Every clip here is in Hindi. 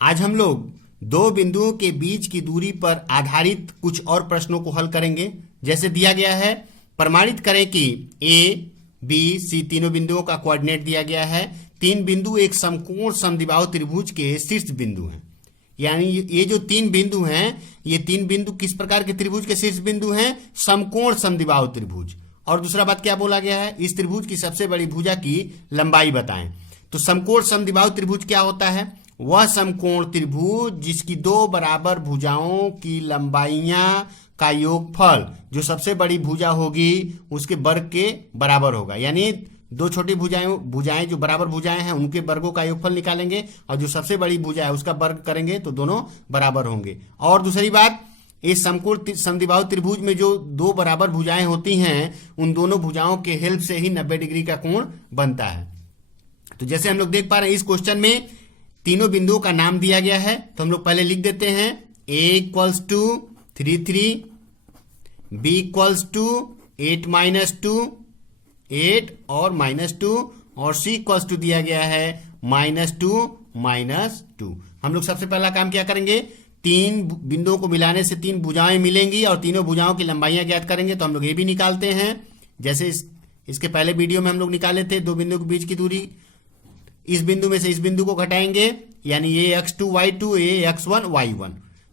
आज हम लोग दो बिंदुओं के बीच की दूरी पर आधारित कुछ और प्रश्नों को हल करेंगे। जैसे दिया गया है, प्रमाणित करें कि ए, बी, सी तीनों बिंदुओं का कोऑर्डिनेट दिया गया है। तीन बिंदु एक समकोण समद्विबाहु त्रिभुज के शीर्ष बिंदु हैं। यानी ये जो तीन बिंदु हैं, ये तीन बिंदु किस प्रकार के त्रिभुज के शीर्ष बिंदु हैं? समकोण समद्विबाहु त्रिभुज। और दूसरा बात क्या बोला गया है? इस त्रिभुज की सबसे बड़ी भुजा की लंबाई बताएं। तो समकोण समद्विबाहु त्रिभुज क्या होता है? वह समकोण त्रिभुज जिसकी दो बराबर भुजाओं की लंबाइयां का योगफल जो सबसे बड़ी भुजा होगी उसके वर्ग के बराबर होगा। यानी दो छोटी भुजाएं जो बराबर भुजाएं हैं उनके वर्गों का योगफल निकालेंगे और जो सबसे बड़ी भुजा है उसका वर्ग करेंगे तो दोनों बराबर होंगे। और दूसरी बात, इस समकोण समद्विबाहु त्रिभुज में जो दो बराबर भुजाएं होती हैं उन दोनों भुजाओं के हेल्प से ही 90 डिग्री का कोण बनता है। तो जैसे हम लोग देख पा रहे हैं, इस क्वेश्चन में तीनों बिंदुओं का नाम दिया गया है, तो हम लोग पहले लिख देते हैं। a equals to 3 3, b equals to 8 -2 8 और -2 और c इक्वल्स टू दिया गया है -2 -2। हम लोग सबसे पहला काम क्या करेंगे? तीन बिंदुओं को मिलाने से तीन भुजाएं मिलेंगी और तीनों भुजाओं की लंबाइयां ज्ञात करेंगे। तो हम लोग ये भी निकालते हैं, जैसे इसके पहले वीडियो में हम लोग निकाले थे। दो बिंदुओं के बीच की दूरी, इस बिंदु में से इस बिंदु को घटाएंगे, यानी ये x2 y2 ये x1 y1।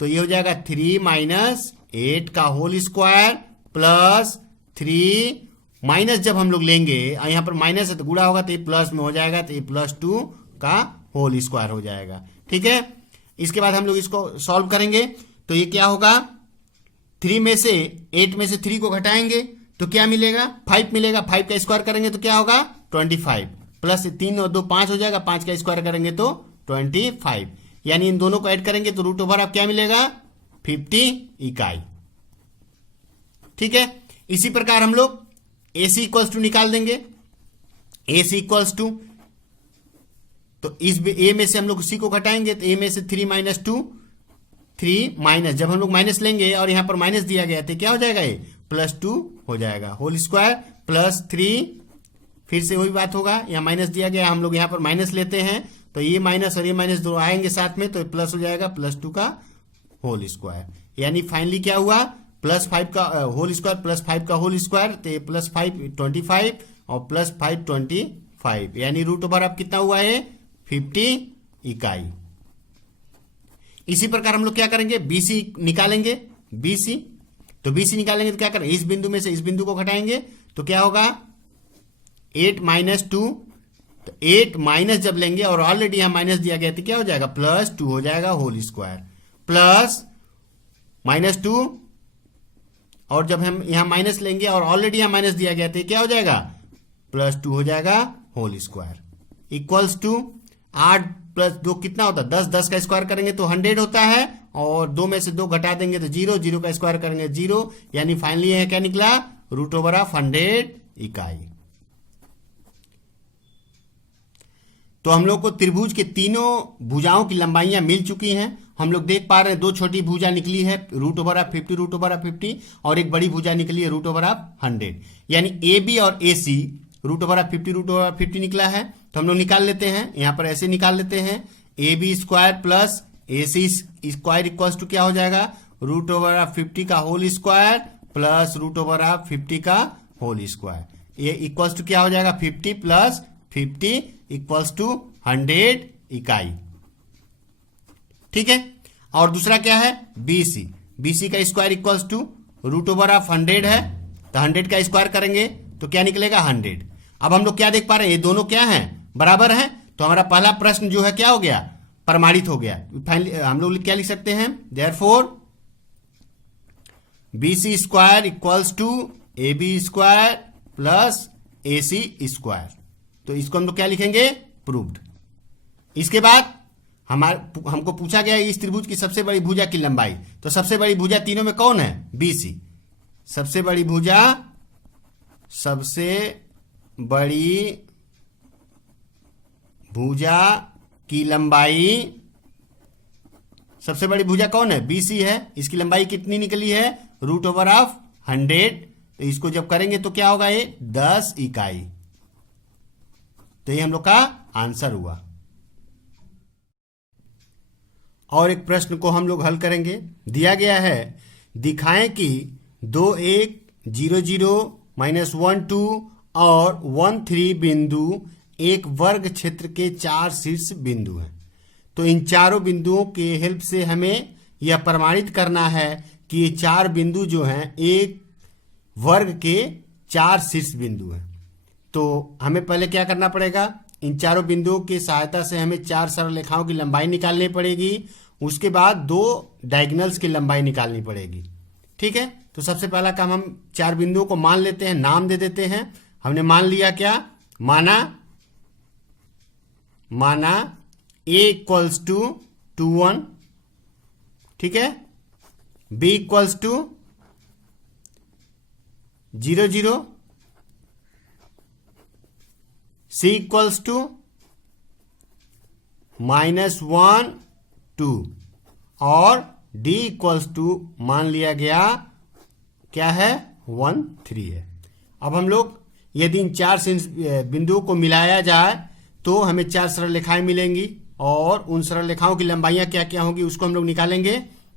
तो ये हो जाएगा 3 - 8 का होल स्क्वायर प्लस 3 माइनस जब हम लोग लेंगे और यहाँ पर माइनस है तो गुणा होगा तो ये प्लस में हो जाएगा, तो ये +2 का होल स्क्वायर हो जाएगा। ठीक है, इसके बाद हम लोग इसको सॉल्व करेंगे। तो ये क्या होगा? 3 में से 8 में से 3 को घटाएंगे तो क्या मिलेगा? 5 मिलेगा। 5 का स्क्वायर करेंगे तो क्या होगा? 25 प्लस 3 और 2 5 हो जाएगा। 5 का स्क्वायर करेंगे तो 25, यानी इन दोनों को ऐड करेंगे तो रूट ओवर आप क्या मिलेगा? 50 इकाई। ठीक है, इसी प्रकार हम लोग AC इक्वल्स टू निकाल देंगे। AC इक्वल्स टू, तो इस A में से हम लोग C को घटाएंगे तो A में से 3 - 2 3 माइनस जब हम लोग माइनस लेंगे और यहां पर माइनस दिया गया तो क्या हो जाएगा? ये +2 हो जाएगा। होल स्क्वायर प्लस 3, फिर से वही बात होगा, यहाँ माइनस दिया गया, हम लोग यहाँ पर माइनस लेते हैं तो ये माइनस और ये माइनस दो आएंगे साथ में तो प्लस हो जाएगा +2 का होल स्क्वायर। यानी फाइनली क्या हुआ? +5 का होल स्क्वायर +5 का होल स्क्वायर, तो +5 25 और +5 25, यानी रूट ओवर आप कितना हुआ है? 50 इकाई। इसी प्रकार हम लोग क्या करेंगे? BC निकालेंगे। BC, तो BC निकालेंगे तो क्या करेंगे? इस बिंदु में से इस बिंदु को घटाएंगे तो क्या होगा? 8 - 2, तो 8 माइनस जब लेंगे और ऑलरेडी यहां माइनस दिया गया तो क्या हो जाएगा? +2 हो जाएगा होल स्क्वायर प्लस -2, और जब हम यहां माइनस लेंगे और ऑलरेडी यहां माइनस दिया गया तो क्या हो जाएगा? +2 हो जाएगा होल स्क्वायर इक्वल्स टू 8 + 2 कितना होता है? 10 10 का स्क्वायर करेंगे तो 100 होता है, और 2 में से 2 घटा देंगे तो 0 0 का स्क्वायर करेंगे 0, यानी फाइनली यह क्या निकला? रूट ओवर ऑफ 100 इकाई। तो हम लोग को त्रिभुज के तीनों भुजाओं की लंबाइयां मिल चुकी हैं। हम लोग देख पा रहे हैं दो छोटी भुजा निकली है root over of 50 root over of 50, और एक बड़ी भुजा निकली है रूट ओवर ऑफ 100। यानी AB और AC root over of 50 root over of 50 निकला है। तो हम लोग निकाल लेते हैं, यहां पर ऐसे निकाल लेते हैं। AB square plus AC square equals to क्या हो जाएगा? रूट ओवर ऑफ 50 का whole square plus root over of 50 का होल स्क्वायर। ये इक्वल्स टू क्या हो जाएगा? 50 + 50 इक्वल्स टू 100 इकाई। ठीक है, और दूसरा क्या है? BC। BC का square equals to root over of 100 है, तो 100 का स्क्वायर करेंगे तो क्या निकलेगा? 100। अब हम लोग क्या देख पा रहे हैं? ये दोनों क्या हैं? बराबर हैं। तो हमारा पहला प्रश्न जो है क्या हो गया? प्रमाणित हो गया। फाइनली हम लोग क्या लिख सकते हैं? Therefore BC square equals to AB square plus AC square. तो इसको हम लोग क्या लिखेंगे? प्रूव्ड। इसके बाद हमको पूछा गया इस त्रिभुज की सबसे बड़ी भुजा की लंबाई। तो सबसे बड़ी भुजा तीनों में कौन है? BC। सबसे बड़ी भुजा की लंबाई, सबसे बड़ी भुजा कौन है? BC है। इसकी लंबाई कितनी निकली है? Root over of 100। तो इसको जब करेंगे तो क्या होगा? ये 10 इकाई। तो ये हम लोग का आंसर हुआ। और एक प्रश्न को हम लोग हल करेंगे। दिया गया है, दिखाएं कि 2 1 0 0 -1 2 और 1 3 बिंदु एक वर्ग क्षेत्र के 4 शीर्ष बिंदु हैं। तो इन चारों बिंदुओं के हेल्प से हमें यह प्रमाणित करना है कि ये 4 बिंदु जो हैं एक वर्ग के 4 शीर्ष बिंदु हैं। तो हमें पहले क्या करना पड़ेगा, इन चारों बिंदुओं की सहायता से हमें 4 सरल रेखाओं की लंबाई निकालनी पड़ेगी। उसके बाद 2 डायगोनल्स की लंबाई निकालनी पड़ेगी। ठीक है, तो सबसे पहला काम हम 4 बिंदुओं को मान लेते हैं, नाम दे देते हैं। हमने मान लिया क्या, माना a इक्वल्स टू 2 1, ठीक है, b equals to 0 0, c equals to -1 2 और d इक्वल्स टू मान लिया गया क्या है 1 3 है। अब हम लोग यदि इन 4 बिंदुओं को मिलाया जाए तो हमें 4 सरल रेखाएं मिलेंगी और उन सरल रेखाओं की लंबाइयां क्या क्या होंगी उसको हम लोग निकालेंगे।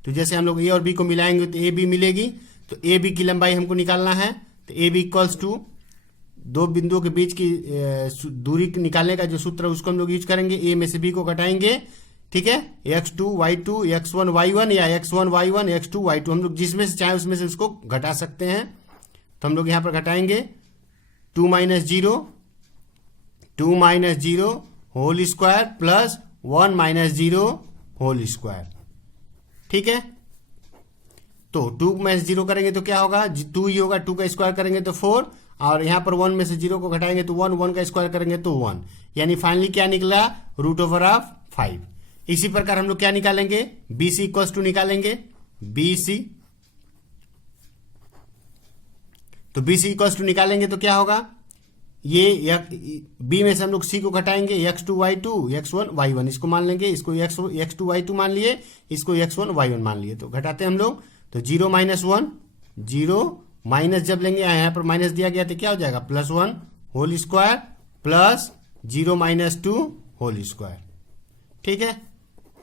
तो जैसे हम लोग ए और बी को मिलाएंगे तो ए बी मिलेगी, तो ए बी की लंबाई हमको निकालना है। तो ए बी इक्वल्स टू 2 बिंदुओं के बीच की दूरी निकालने का जो सूत्र है उसको हम लोग यूज करेंगे। ए में से बी को घटाएंगे, ठीक है, x2 y2 x1 y1 या x1 y1 x2 y2, हम लोग जिसमें से चाहे उसमें से उसको घटा सकते हैं। तो हम लोग यहां पर घटाएंगे 2 - 0 whole square plus 1 - 0 whole square, ठीक है। तो 2 में से 0 करेंगे तो क्या होगा, 2 ही होगा, 2 का स्क्वायर करेंगे तो 4, और यहां पर 1 में से 0 को घटाएंगे तो 1, 1 का स्क्वायर करेंगे तो 1, यानी फाइनली क्या निकला √5। इसी प्रकार हम लोग क्या निकालेंगे, BC इक्वल्स टू निकालेंगे BC। तो BC इक्वल्स टू निकालेंगे तो क्या होगा, ये B में से हम लोग C को घटाएंगे, x2 y2 x1 y1, इसको मान लेंगे, इसको x2 y2 मान लिए, इसको x1 y1 मान लिए। तो घटाते हैं हम लोग, तो 0 - 1 0 माइनस जब लेंगे यहाँ पर माइनस दिया गया तो क्या हो जाएगा +1 whole square plus 0 - 2 whole square, ठीक है।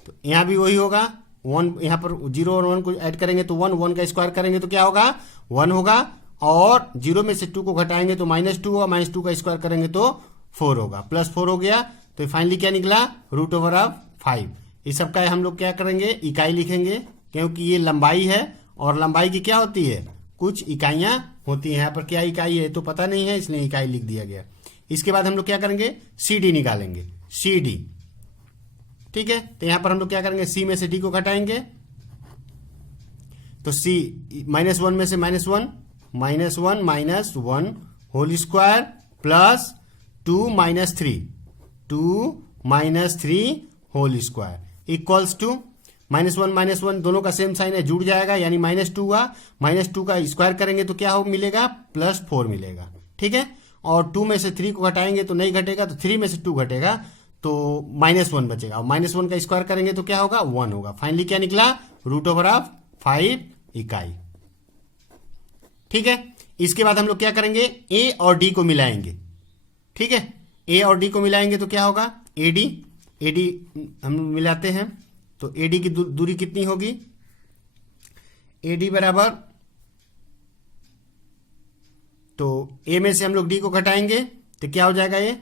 तो यहाँ भी वही होगा, 1 यहाँ पर 0 और 1 को ऐड करेंगे तो 1, 1 का स्क्वायर करेंगे तो क्या होगा 1 होगा, और 0 में से 2 को घटाएंगे तो -2 होगा, -2 का स्क्वायर करेंगे तो 4 होगा, +4 हो गया। तो फाइनली क्या निकला √5। इस सब का हम लोग क्या करेंगे, इकाई लिखेंगे, क्योंकि ये लंबाई है और लंबाई की क्या होती है, कुछ इकाइयां होती हैं। यहाँ पर क्या इकाई है तो पता नहीं है, इसलिए इकाई लिख दिया गया। इसके बाद हम लोग क्या करेंगे, CD निकालेंगे, CD, ठीक है। तो यहां पर हम लोग क्या करेंगे, C में से D को घटाएंगे, तो C -1 में से -1 -1 whole square plus 2 - 3 whole square equals to -1 दोनों का सेम साइन है, जुड़ जाएगा, यानी -2 हुआ, -2 का स्क्वायर करेंगे तो क्या हो मिलेगा +4 मिलेगा, ठीक है। और 2 में से 3 को घटाएंगे तो नहीं घटेगा, तो 3 में से 2 घटेगा तो -1 बचेगा, और -1 का स्क्वायर करेंगे तो क्या होगा 1 होगा। फाइनली क्या निकला √5 इकाई, ठीक है। इसके बाद हम लोग क्या करेंगे, A और D को मिलाएंगे, ठीक है। A और D को मिलाएंगे तो क्या होगा, AD हम मिलाते हैं, तो AD की दूरी कितनी होगी, AD बराबर, तो A में से हम लोग D को घटाएंगे तो क्या हो जाएगा, ये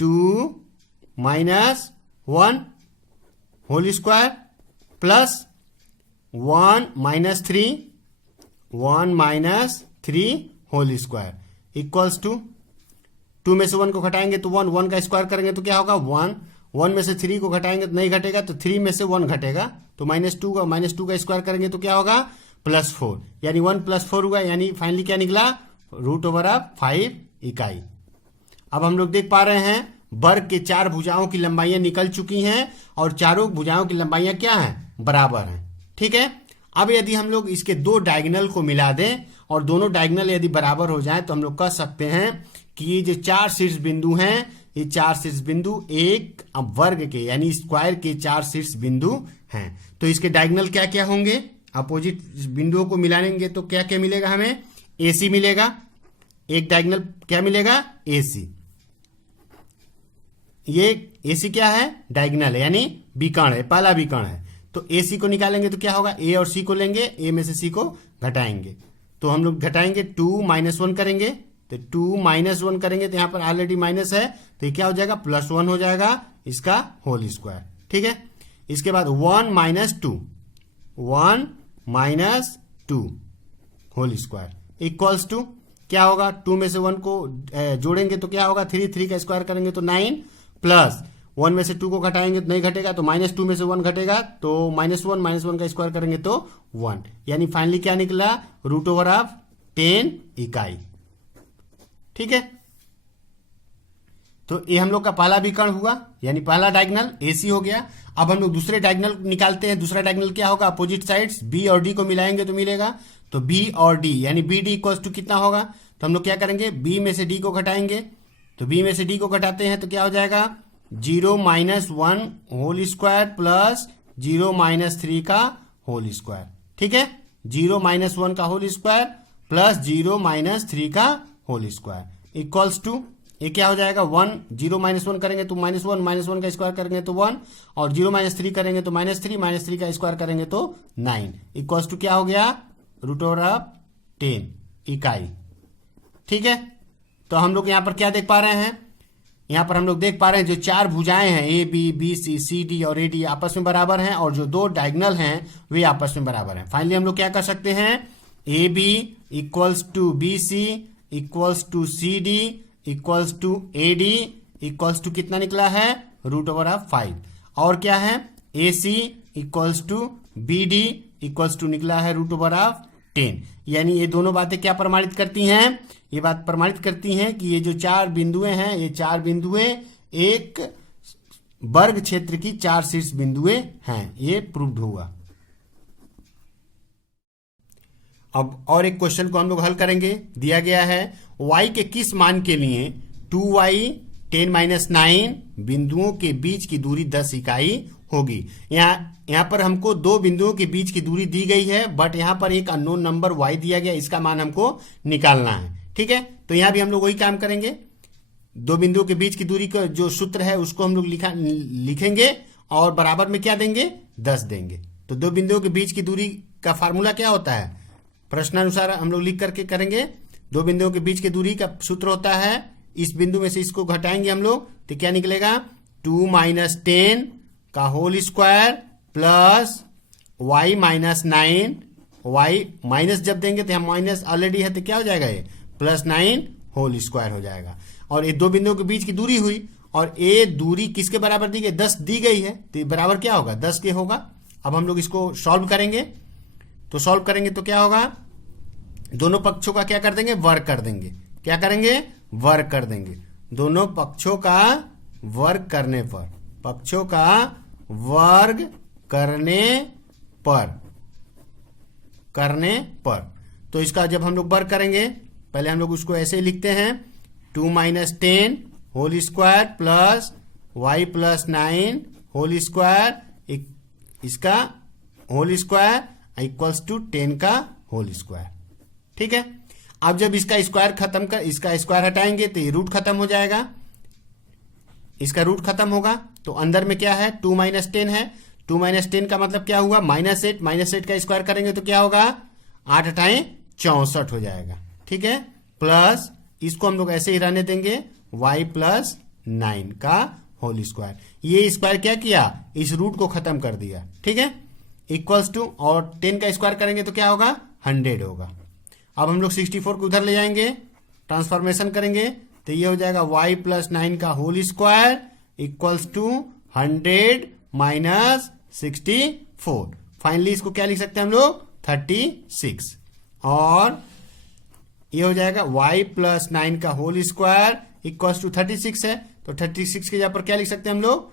2 - 1 whole square plus 1 - 3 whole square equals to 2 में से 1 को घटाएंगे तो 1, 1 का स्क्वायर करेंगे तो क्या होगा 1, 1 में से 3 को घटाएंगे तो नहीं घटेगा, तो 3 में से 1 घटेगा तो -2 का, -2 का स्क्वायर करेंगे तो क्या होगा +4, यानी 1 + 4 हुआ, यानी फाइनली क्या निकला √5 इकाई। अब हम लोग देख पा रहे हैं वर्ग के 4 भुजाओं की लंबाइयां निकल चुकी हैं और चारों भुजाओं की लंबाइयां क्या हैं, बराबर हैं, ठीक है। अब यदि हम लोग इसके 2 डायगोनल को मिला दें और दोनों डायगोनल यदि बराबर हो जाए तो हम लोग कह सकते हैं कि ये जो 4 शीर्ष बिंदु हैं, ये 4 शीर्ष बिंदु एक वर्ग के यानी स्क्वायर के 4 शीर्ष बिंदु हैं। तो इसके डायगोनल क्या क्या होंगे, अपोजिट बिंदुओं को मिलाएंगे तो क्या क्या मिलेगा, हमें AC मिलेगा, एक डायगोनल क्या मिलेगा AC, ये AC क्या है, डायगोनल है, यानी विकर्ण है, पहला विकर्ण है। तो ए सी को निकालेंगे तो क्या होगा, ए और सी को लेंगे, ए में से सी को घटाएंगे, तो हम लोग घटाएंगे 2 - 1 करेंगे, तो 2 - 1 करेंगे तो यहाँ पर ऑलरेडी माइनस है, तो ये क्या हो जाएगा, +1 हो जाएगा इसका होल स्क्वायर। ठीक है, इसके बाद 1 - 2, 1 - 2 होल स्क्वायर इक्वल्स टू क्या होगा, 2 में से 1 को जोड़ेंगे तो क्या होगा, 3 का स्क्वायर करेंगे तो 9, प्लस 1 में से 2 को घटाएंगे तो नहीं घटेगा, तो -2 में से 1 घटेगा, तो -1 का स्क्वायर करेंगे तो 1, यानी फाइनली क्या निकला, √10 इकाई। ठीक है, तो ये हम लोग का पहला विकर्ण हुआ, यानी पहला डायगोनल AC हो गया। अब हम लोग दूसरे डायगोनल निकालते हैं। दूसरा डायगोनल क्या होगा, अपोजिट साइड्स B और D को मिलाएंगे तो मिलेगा, तो B और D यानी BD इक्वल्स टू कितना होगा, तो हम लोग क्या करेंगे, B में से D को घटाएंगे, तो B में से D को घटाते हैं तो क्या हो जाएगा, 0 - 1 होल स्क्वायर प्लस 0 - 3 का होल स्क्वायर। ठीक है, 0 - 1 का होल स्क्वायर प्लस 0 - 3 का होल स्क्वायर इक्वल्स टू ये क्या हो जाएगा, 1 0 - 1 करेंगे तो -1 - 1 का स्क्वायर करेंगे तो 1, और 0 - 3 करेंगे तो -3 का स्क्वायर करेंगे तो 9 इक्वल्स टू क्या हो गया, √10 इकाई। ठीक है, तो हम लोग यहाँ पर क्या देख पा रहे हैं, यहाँ पर हम लोग देख पा रहे हैं जो चार भुजाएं हैं ABBC CD और AD आपस में बराबर हैं, और जो दो डायगोनल हैं वे आपस में बराबर हैं। फाइनली हम लोग क्या कर सकते हैं, AB equals to BC equals to CD equals to AD equals to कितना निकला है, √5, और क्या है, AC equals to BD equals to निकला है √10। यानी ये दोनों बातें क्या प्रमाणित करती हैं, ये बात प्रमाणित करती हैं कि ये जो चार बिंदुएं हैं, ये चार बिंदुएं एक वर्ग क्षेत्र की चार शीर्ष बिंदुएं हैं, ये प्रूव्ड हुआ। अब और एक क्वेश्चन को हम लोग हल करेंगे। दिया गया है y के किस मान के लिए 2y 10 - 9 बिंदुओं के बीच की दूरी 10 इकाई होगी। यहाँ पर हमको दो बिंदुओं के बीच की दूरी दी गई है, बट यहाँ पर एक अननोन नंबर y दिया गया, इसका मान हमको निकालना है। ठीक है, तो यहाँ भी हम लोग वही काम करेंगे, दो बिंदुओं के बीच की दूरी का जो सूत्र है उसको हम लोग लिखेंगे, और बराबर में क्या देंगे, 10 देंगे। तो दो बिंदुओं के बीच की दूरी का फार्मूला क्या होता है, प्रश्नानुसार हम लोग लिख करके करेंगे। दो बिंदुओं के बीच की दूरी का सूत्र होता है, इस बिंदु में से इसको घटाएंगे हम लोग तो क्या निकलेगा, 2 - 10 का whole square plus y - 9, y minus जब देंगे तो हम माइनस ऑलरेडी है तो क्या हो जाएगा, ये +9 होल स्क्वायर हो जाएगा। और ये दो बिंदुओं के बीच की दूरी हुई, और ये दूरी किसके बराबर दी गई, 10 दी गई है, तो ये बराबर क्या होगा, 10 के होगा। अब हम लोग इसको सॉल्व करेंगे, तो सॉल्व करेंगे तो क्या होगा, दोनों पक्षों का क्या कर देंगे, वर्ग कर देंगे। क्या करेंगे, वर्ग कर देंगे। दोनों पक्षों का वर्ग करने पर, पक्षों का वर्ग करने पर तो इसका जब हम लोग वर्ग करेंगे, पहले हम लोग उसको ऐसे ही लिखते हैं, 2 - 10 whole square plus y + 9 whole square, इसका होल स्क्वायर इक्वल्स टू 10 का होल स्क्वायर। ठीक है, अब जब इसका स्क्वायर हटाएंगे तो ये रूट खत्म हो जाएगा, इसका रूट खत्म होगा, तो अंदर में क्या है, 2 - 10 है, 2 - 10 का मतलब क्या हुआ, -8 का स्क्वायर करेंगे तो क्या होगा, 8 × 8 = 64 हो जाएगा। ठीक है, प्लस इसको हम लोग ऐसे ही रहने देंगे, y + 9 का होल स्क्वायर। ये स्क्वायर क्या किया, इस रूट को खत्म कर दिया। ठीक है, इक्वल्स टू, और 10 का स्क्वायर करेंगे तो क्या होगा, 100 होगा। अब हम लोग 64 को उधर ले जाएंगे, ट्रांसफॉर्मेशन करेंगे तो ये हो जाएगा y + 9 का whole square equals to 100 - 64। Finally इसको क्या लिख सकते हैं हम लोग, 36, और ये हो जाएगा y + 9 का होल स्क्वायर इक्वल्स टू 36 है, तो 36 के जगह पर क्या लिख सकते हैं हम लोग,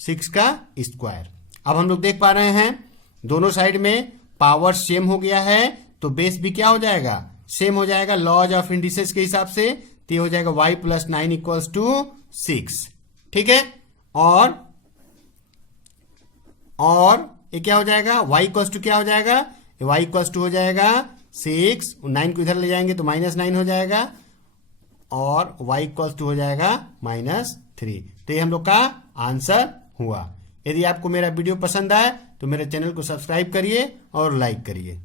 6 का स्क्वायर। अब हम लोग देख पा रहे हैं दोनों साइड में पावर सेम हो गया है, तो बेस भी क्या हो जाएगा, सेम हो जाएगा लॉज ऑफ इंडिसेस के हिसाब से, तो ये हो जाएगा y + 9 इक्वल्स टू 6। ठीक है, और ये क्या हो जाएगा, y इक्वल्स टू क्या हो जाएगा, y इक्वल्स टू हो जाएगा 6, 9 को इधर ले जाएंगे तो -9 हो जाएगा, और y इक्वल्स टू हो जाएगा -3। तो ये हम लोग का आंसर हुआ। यदि आपको मेरा वीडियो पसंद आए तो मेरे चैनल को सब्सक्राइब करिए और लाइक करिए।